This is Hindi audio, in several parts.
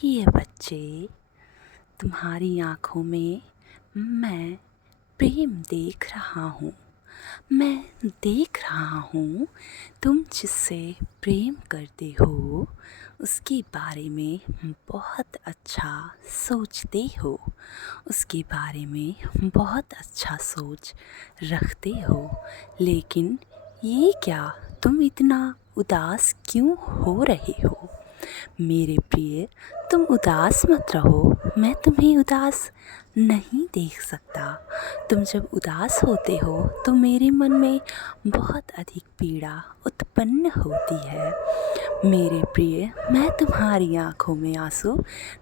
प्रिय बच्चे, तुम्हारी आँखों में मैं प्रेम देख रहा हूँ। मैं देख रहा हूँ तुम जिससे प्रेम करते हो उसके बारे में बहुत अच्छा सोचते हो, उसके बारे में बहुत अच्छा सोच रखते हो। लेकिन ये क्या, तुम इतना उदास क्यों हो रहे हो? मेरे प्रिय, तुम उदास मत रहो, मैं तुम्हें उदास नहीं देख सकता। तुम जब उदास होते हो तो मेरे मन में बहुत अधिक पीड़ा उत्पन्न होती है। मेरे प्रिय, मैं तुम्हारी आँखों में आंसू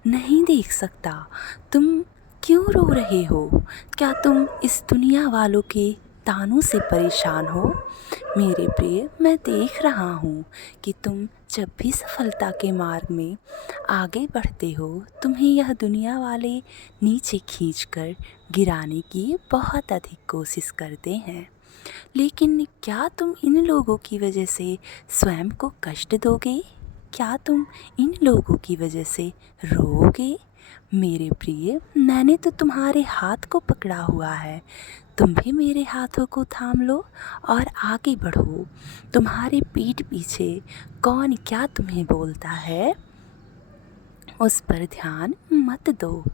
नहीं देख सकता। तुम क्यों रो रहे हो? क्या तुम इस दुनिया वालों के तानों से परेशान हो? मेरे प्रिय, मैं देख रहा हूँ कि तुम जब भी सफलता के मार्ग में आगे बढ़ते हो, तुम्हें यह दुनिया वाले नीचे खींचकर गिराने की बहुत अधिक कोशिश करते हैं। लेकिन क्या तुम इन लोगों की वजह से स्वयं को कष्ट दोगे? क्या तुम इन लोगों की वजह से रोओगे? मेरे प्रिय, मैंने तो तुम्हारे हाथ को पकड़ा हुआ है। तुम भी मेरे हाथों को थाम लो और आगे बढ़ो। तुम्हारे पीठ पीछे कौन क्या तुम्हें बोलता है, उस पर ध्यान मत दो।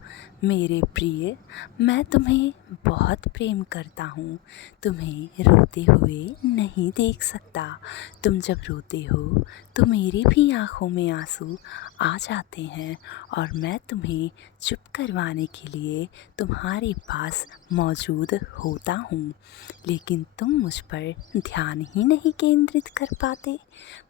मेरे प्रिय, मैं तुम्हें बहुत प्रेम करता हूँ। तुम्हें रोते हुए नहीं देख सकता। तुम जब रोते हो तो मेरी भी आँखों में आंसू आ जाते हैं और मैं तुम्हें चुप करवाने के लिए तुम्हारे पास मौजूद होता हूँ। लेकिन तुम मुझ पर ध्यान ही नहीं केंद्रित कर पाते।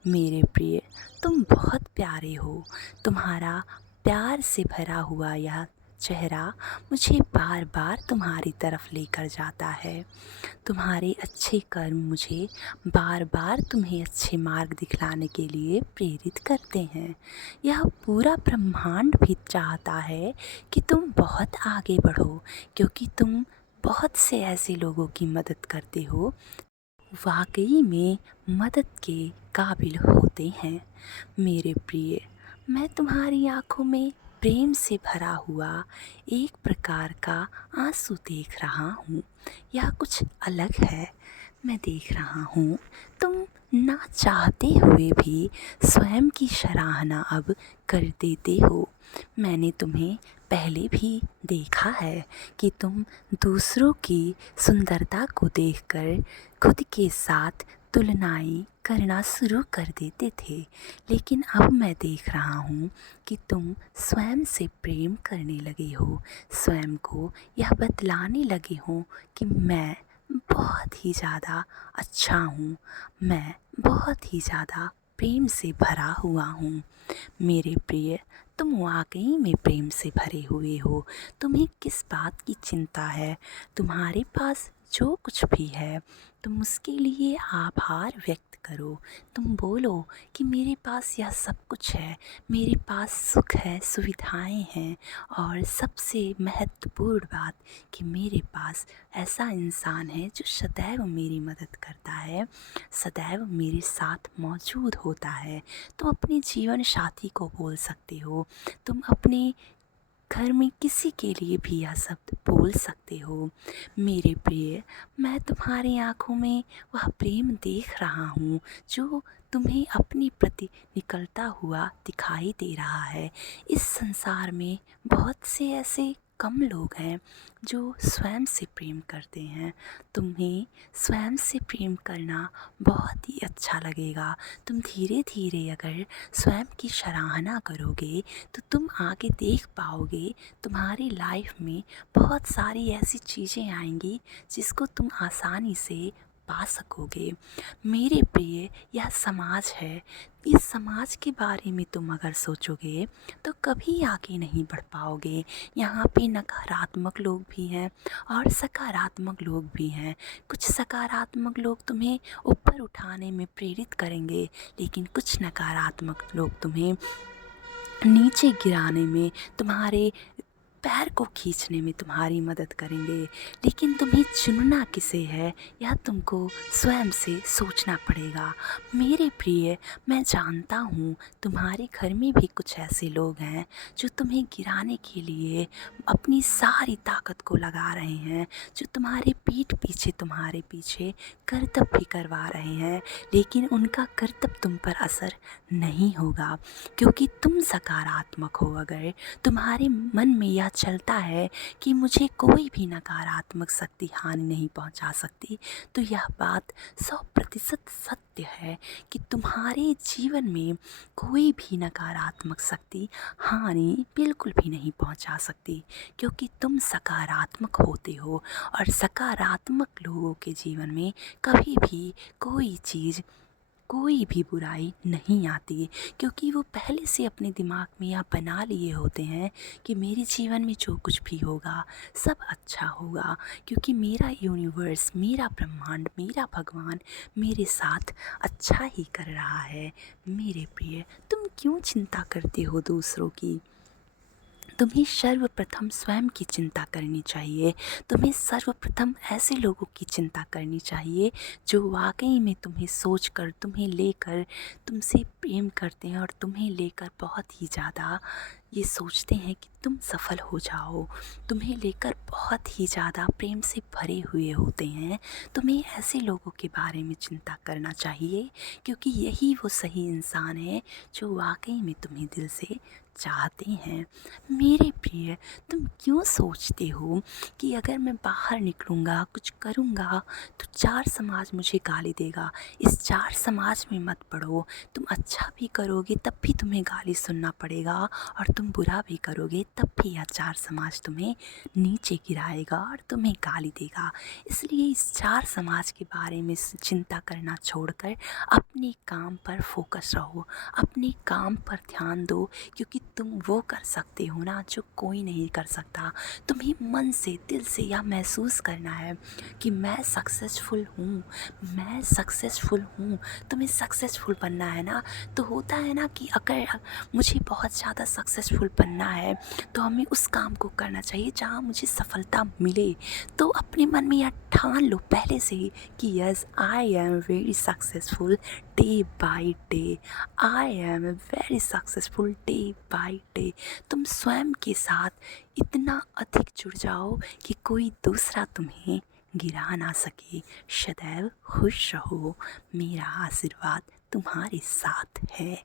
मेरे प्रिय, तुम बहुत प्यारे हो। तुम्हारा प्यार से भरा हुआ यह चेहरा मुझे बार बार तुम्हारी तरफ लेकर जाता है। तुम्हारे अच्छे कर्म मुझे बार बार तुम्हें अच्छे मार्ग दिखलाने के लिए प्रेरित करते हैं। यह पूरा ब्रह्मांड भी चाहता है कि तुम बहुत आगे बढ़ो, क्योंकि तुम बहुत से ऐसे लोगों की मदद करते हो वाकई में मदद के काबिल होते हैं। मेरे प्रिय, मैं तुम्हारी आँखों में प्रेम से भरा हुआ एक प्रकार का आंसू देख रहा हूँ। यह कुछ अलग है। मैं देख रहा हूँ तुम ना चाहते हुए भी स्वयं की सराहना अब कर देते हो। मैंने तुम्हें पहले भी देखा है कि तुम दूसरों की सुंदरता को देखकर खुद के साथ तुलनाएं करना शुरू कर देते थे। लेकिन अब मैं देख रहा हूँ कि तुम स्वयं से प्रेम करने लगे हो, स्वयं को यह बतलाने लगे हो कि मैं बहुत ही ज़्यादा अच्छा हूँ, मैं बहुत ही ज़्यादा प्रेम से भरा हुआ हूँ। मेरे प्रिय, तुम वाकई में प्रेम से भरे हुए हो। तुम्हें किस बात की चिंता है? तुम्हारे पास जो कुछ भी है तुम उसके लिए आभार व्यक्त करो। तुम बोलो कि मेरे पास यह सब कुछ है, मेरे पास सुख है, सुविधाएं हैं, और सबसे महत्वपूर्ण बात कि मेरे पास ऐसा इंसान है जो सदैव मेरी मदद करता है, सदैव मेरे साथ मौजूद होता है। तुम अपने जीवन साथी को बोल सकते हो, तुम अपने घर में किसी के लिए भी यह शब्द बोल सकते हो। मेरे प्रिय, मैं तुम्हारी आँखों में वह प्रेम देख रहा हूँ जो तुम्हें अपने प्रति निकलता हुआ दिखाई दे रहा है। इस संसार में बहुत से ऐसे कम लोग हैं जो स्वयं से प्रेम करते हैं। तुम्हें स्वयं से प्रेम करना बहुत ही अच्छा लगेगा। तुम धीरे धीरे अगर स्वयं की सराहना करोगे तो तुम आगे देख पाओगे, तुम्हारी लाइफ में बहुत सारी ऐसी चीज़ें आएंगी जिसको तुम आसानी से पा सकोगे। मेरे प्रिय, यह समाज है। इस समाज के बारे में तुम अगर सोचोगे तो कभी आगे नहीं बढ़ पाओगे। यहाँ पे नकारात्मक लोग भी हैं और सकारात्मक लोग भी हैं। कुछ सकारात्मक लोग तुम्हें ऊपर उठाने में प्रेरित करेंगे, लेकिन कुछ नकारात्मक लोग तुम्हें नीचे गिराने में, तुम्हारे पैर को खींचने में तुम्हारी मदद करेंगे, लेकिन तुम्हें चुनना किसे है यह तुमको स्वयं से सोचना पड़ेगा। मेरे प्रिय, मैं जानता हूँ तुम्हारे घर में भी कुछ ऐसे लोग हैं जो तुम्हें गिराने के लिए अपनी सारी ताकत को लगा रहे हैं, जो तुम्हारे पीठ पीछे तुम्हारे पीछे करतब भी करवा रहे हैं, लेकिन उनका करतब तुम पर असर नहीं होगा, क्योंकि तुम सकारात्मक हो। अगर तुम्हारे मन में यह चलता है कि मुझे कोई भी नकारात्मक शक्ति हानि नहीं पहुंचा सकती, तो यह बात 100% सत्य है कि तुम्हारे जीवन में कोई भी नकारात्मक शक्ति हानि बिल्कुल भी नहीं पहुंचा सकती, क्योंकि तुम सकारात्मक होते हो। और सकारात्मक लोगों के जीवन में कभी भी कोई चीज़, कोई भी बुराई नहीं आती, क्योंकि वो पहले से अपने दिमाग में यह बना लिए होते हैं कि मेरे जीवन में जो कुछ भी होगा सब अच्छा होगा, क्योंकि मेरा यूनिवर्स, मेरा ब्रह्मांड, मेरा भगवान मेरे साथ अच्छा ही कर रहा है। मेरे प्रिय, तुम क्यों चिंता करते हो दूसरों की? तुम्हें सर्वप्रथम स्वयं की चिंता करनी चाहिए। तुम्हें सर्वप्रथम ऐसे लोगों की चिंता करनी चाहिए जो वाकई में तुम्हें सोचकर, तुम्हें लेकर, तुमसे प्रेम करते हैं और तुम्हें लेकर बहुत ही ज़्यादा ये सोचते हैं कि तुम सफल हो जाओ, तुम्हें लेकर बहुत ही ज़्यादा प्रेम से भरे हुए होते हैं। तुम्हें ऐसे लोगों के बारे में चिंता करना चाहिए, क्योंकि यही वो सही इंसान है जो वाकई में तुम्हें दिल से चाहते हैं। मेरे प्रिय, तुम क्यों सोचते हो कि अगर मैं बाहर निकलूँगा, कुछ करूँगा तो चार समाज मुझे गाली देगा? इस चार समाज में मत पड़ो। तुम अच्छा भी करोगे तब भी तुम्हें गाली सुनना पड़ेगा, और तुम बुरा भी करोगे तब भी यह चार समाज तुम्हें नीचे गिराएगा और तुम्हें गाली देगा। इसलिए इस चार समाज के बारे में चिंता करना छोड़कर अपने काम पर फोकस रहो, अपने काम पर ध्यान दो, क्योंकि तुम वो कर सकते हो ना जो कोई नहीं कर सकता। तुम्हें मन से, दिल से यह महसूस करना है कि मैं सक्सेसफुल हूँ, मैं सक्सेसफुल हूँ। तुम्हें सक्सेसफुल बनना है ना, तो होता है ना कि अगर मुझे बहुत ज़्यादा सक्सेसफुल बनना है तो हमें उस काम को करना चाहिए जहाँ मुझे सफलता मिले। तो अपने मन में यह ठान लो पहले से ही कि yes, I am very successful day by day, I am very successful day by day. तुम स्वयं के साथ इतना अधिक जुड़ जाओ कि कोई दूसरा तुम्हें गिरा ना सके। सदैव खुश रहो, मेरा आशीर्वाद तुम्हारे साथ है।